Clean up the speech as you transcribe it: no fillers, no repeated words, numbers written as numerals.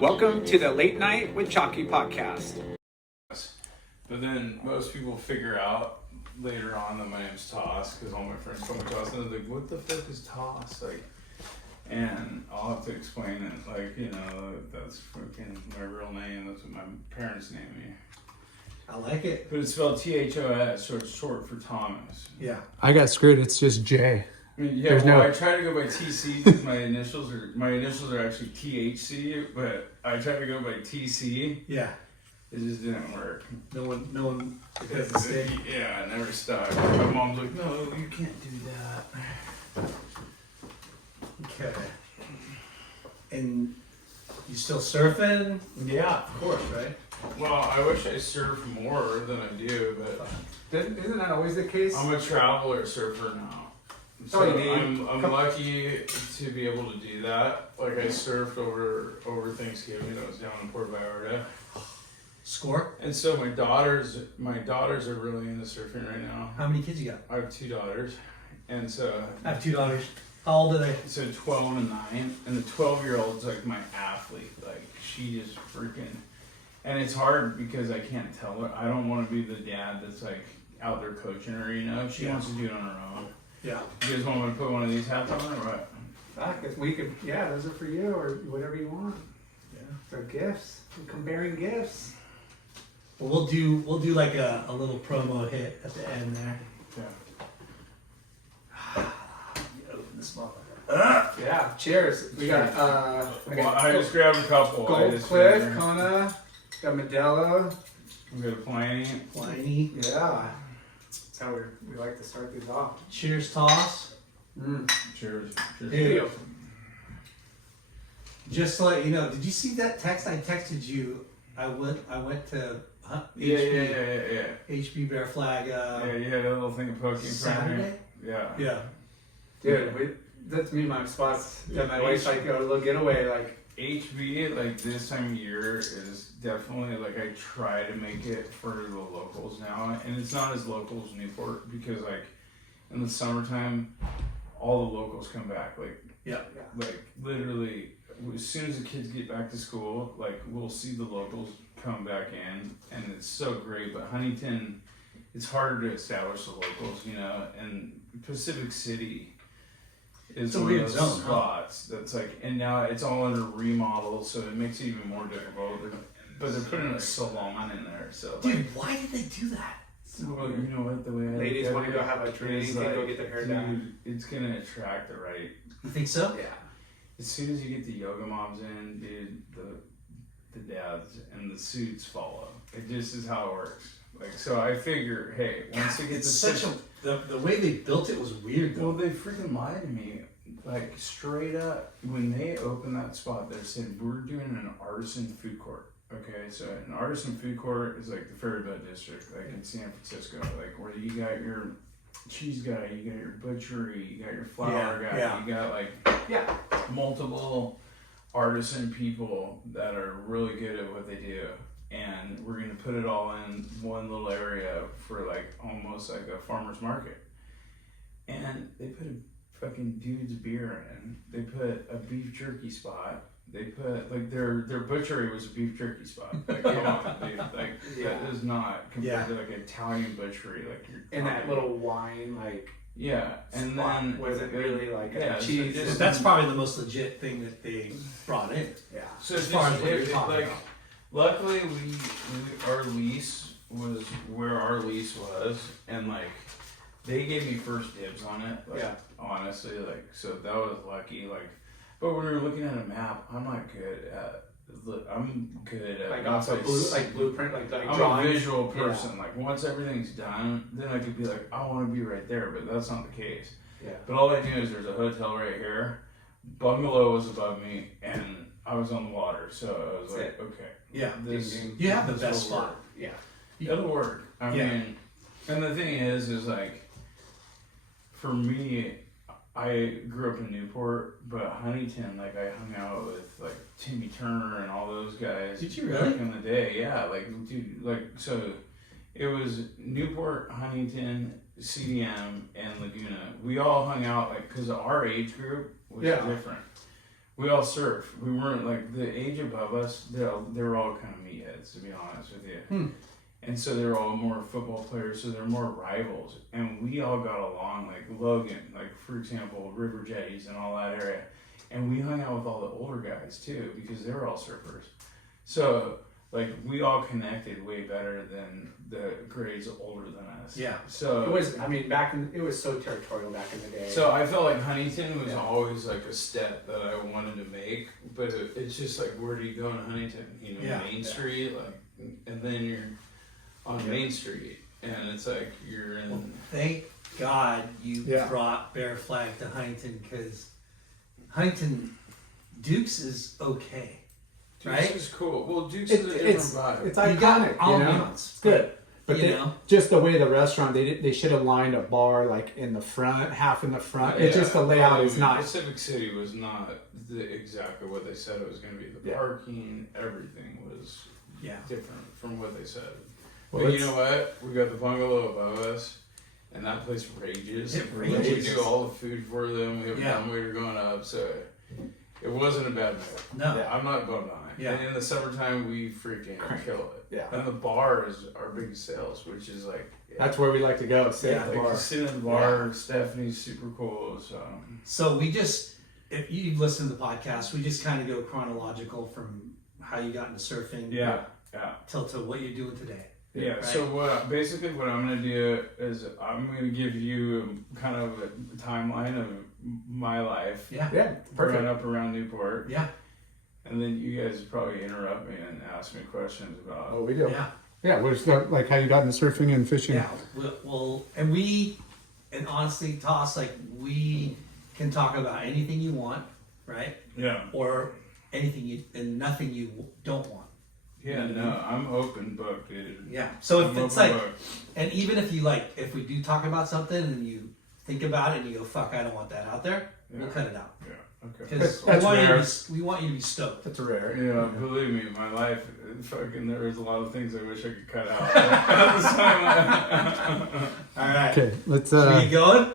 Welcome to the Late Night with Chalky podcast. But then most people figure out later on that my name's Toss because all my friends call me Toss, and they're like, "What the fuck is Toss?" Like, and I'll have to explain it. Like, you know, that's freaking my real name. That's what my parents named me. I like it. But it's spelled Thos, so it's short for Thomas. Yeah. I got screwed. It's just J. I mean, yeah, There's well, no- I try to go by TC because my initials are actually THC, but I tried to go by TC. Yeah. It just didn't work. No one it doesn't stick. Yeah, it never stuck. My mom's like, "No, you can't do that." Okay. And you still surfing? Yeah. Of course, right? Well, I wish I surfed more than I do, but Isn't that always the case? I'm a traveler surfer now. So you need- I'm lucky to be able to do that. Like I surfed over Thanksgiving. I was down in Puerto Vallarta, Score? and so my daughters are really into surfing right now. How many kids you got? I have 2 daughters, and so I have 2 daughters. How old are they? So 12 and 9, and the 12-year-old's like my athlete. Like she is freaking, and it's hard because I can't tell her. I don't want to be the dad that's like out there coaching her. You know, she Yeah. wants to do it on her own. Yeah. You guys want me to put one of these hats on or what? I guess we could, yeah, those are for you or whatever you want. Yeah. They're gifts. We're comparing gifts. Well, we'll do like a little promo hit at the end there. Yeah. You open this motherfucker. Yeah, cheers. We got, Well, I just grabbed a couple. I Gold just Cliff, figured- Kona, got Modelo. We got a Pliny. Pliny. Yeah. That's how we like to start these off. Cheers, Toss. Cheers. Cheers. Dude. Just to let you know, did you see that text I texted you? I went to Yeah. HB Bear Flag Yeah, you had a little thing of poking in front of Saturday. you. Yeah. Yeah. Dude, that's me, my spots that my wife's like, go a little getaway, like, HB, like this time of year, is definitely like I try to make it for the locals now, and it's not as local as Newport because like in the summertime, all the locals come back. Like literally, as soon as the kids get back to school, like we'll see the locals come back in, and it's so great. But Huntington, it's harder to establish the locals, you know, and Pacific City is It's a one weird of those zone, huh? spots that's like, and now it's all under remodel, so it makes it even more difficult. But they're putting a salon in there, so Dude, like, why did they do that? well, you know what, the way I ladies look want at to go it have a drink is, and go like, get their hair dude, done. it's gonna attract the right. You think so? Yeah. As soon as you get the yoga moms in, dude, the dads and the suits follow. It just is how it works. Like, so I figure, hey, once it gets It's such the way they built it was weird well, though. they freaking lied to me. Like, straight up, when they opened that spot, they said, we're doing an artisan food court. Okay, so an artisan food court is like the Ferryboat District, like in San Francisco, like where you got your cheese guy, you got your butchery, you got your flour guy, Yeah. you got like Yeah. multiple artisan people that are really good at what they do. And we're going to put it all in one little area for like almost like a farmer's market. And they put a fucking dude's beer in. They put a beef jerky spot. They put like their butchery was a beef jerky spot. Like, come on, dude. Like Yeah. that is not compared Yeah. to like Italian butchery. Like you're And that little wine, like, yeah. And spot then wasn't really like a yeah, so cheese. just- That's probably the most legit thing that they brought in. Yeah. So As far as what you're it, talking like, about. luckily our lease was where our lease was, and like they gave me first dibs on it. Like, Yeah. honestly, like so that was lucky. Like, but when we were looking at a map, I'm not good at. I'm good at Like once also I s- blueprint, like I'm a drawing. visual person. Like once everything's done, then I could be like, I want to be right there, but that's not the case. Yeah. But all I knew is there's a hotel right here. Bungalow was above me, and I was on the water, so I was That's like, okay, Yeah. this You have the this best will spot. work. Yeah. It'll work. I Yeah. mean, and the thing is like, for me, I grew up in Newport, but Huntington, like I hung out with like Timmy Turner and all those guys. Did you back really? in the day? Yeah, like dude, like so. It was Newport, Huntington, CDM, and Laguna. We all hung out like because our age group was Yeah. different. we all surf. We weren't like the age above us. They were all kind of meatheads, to be honest with you. And so they're all more football players, so they're more rivals. And we all got along, like Logan, like for example, River Jetties and all that area. And we hung out with all the older guys too, because they were all surfers. So like we all connected way better than the grades older than us. Yeah. So It was, I mean, it was so territorial back in the day. so I felt like Huntington was Yeah. always like a step that I wanted to make, but it's just like, where do you go in Huntington? You know, Yeah. Main Street, like, and then you're on Main Street, and it's like you're in. Thank God you Yeah. brought Bear Flag to Huntington, because Huntington Dukes is okay. Dukes Right? is cool. Well, Dukes It- is a different it's vibe. it's You got iconic, you know. ambiance, It's good, but you they, know? just the way the restaurant they should have lined a bar like in the front, half in the front. It's just the layout is not. Pacific City was not exactly what they said it was going to be. The Yeah. parking, everything was Yeah. different from what they said. Well, But you it's- know what? We got the bungalow above us, and that place rages. It We rages. do all the food for them. We have Yeah. a dumbwaiter going up, so it wasn't a bad night. No. Yeah. I'm not bummed on it. Yeah. And in the summertime, we freaking kill it. Yeah. And the bar is our biggest sales, which is like, That's where we like to go. Sit at the like bar. sit in the bar. Stephanie's super cool. So So we just, if you've listened to the podcast, we just kind of go chronological from how you got into surfing yeah. till to what you're doing today. Yeah. Right. So what I'm gonna do is I'm gonna give you kind of a timeline of my life Yeah. Yeah, growing perfect. up around Newport, Yeah. and then you guys probably interrupt me and ask me questions about. Oh, we do. Yeah. Yeah, we're just like how you got into surfing and fishing. Yeah. Well, and honestly, Toss, like, we can talk about anything you want, right? Yeah. Or anything and nothing you don't want. Yeah. No, I'm open book, dude. Yeah. So if I'm it's open like, book. and even if you like, if we do talk about something and you think about it and you go, fuck, I don't want that out there, we'll Yeah. cut it out. Yeah. Okay. Because That's rare. we want you to be stoked. That's rare. Yeah, believe me, my life, fucking, there was a lot of things I wish I could cut out. At the time, All right. Okay, let's Should we get going?